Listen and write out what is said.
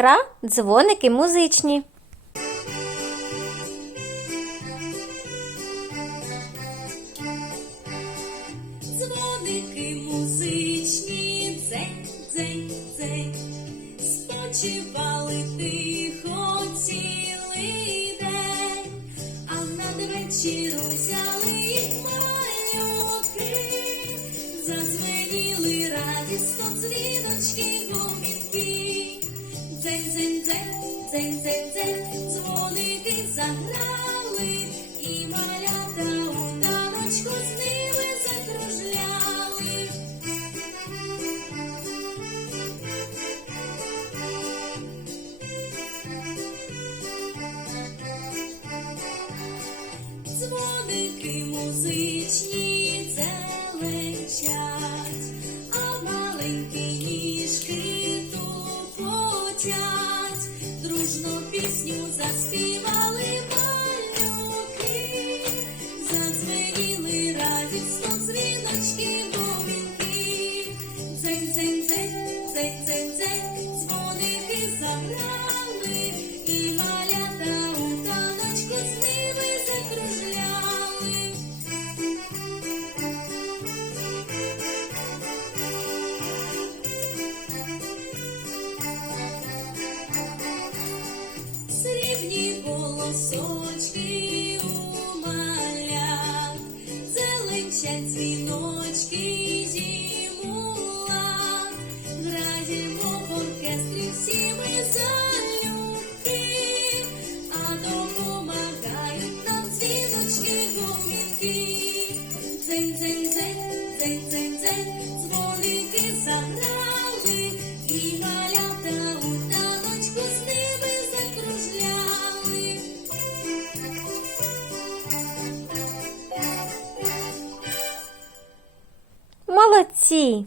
Гра дзвоники музичні. Дзвоники музичні, дзень, дзень, дзень, спочивали тихо цілий день, а надвечір узяли їх малюки, задзвеніли радісно дзвіночки. Дзень, дзень, дзень, дзень, дзвоники заграли, і малята у таночку з ними закружляли. Дзвоники музичні дзень, дзвоники і малята у таночку з ними закружляли. Срібні голосочки у малят, зеленчать дзвіночки Молодці!